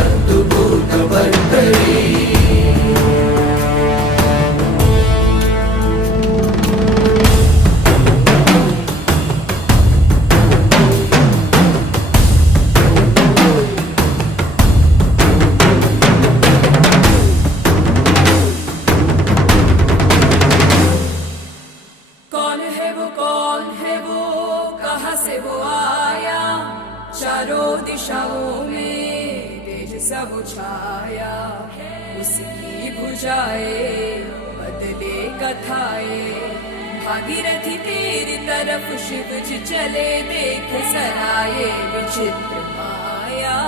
कर्तृभूतभर्तरी। कौन है वो कहाँ से वो आया, चारों दिशाओं में तेज सब छाया। उसकी भुजाएं बदले कथाएं, भागीरथी तेरी तरफ शिव जी चले, देख सराये विचित्र माया।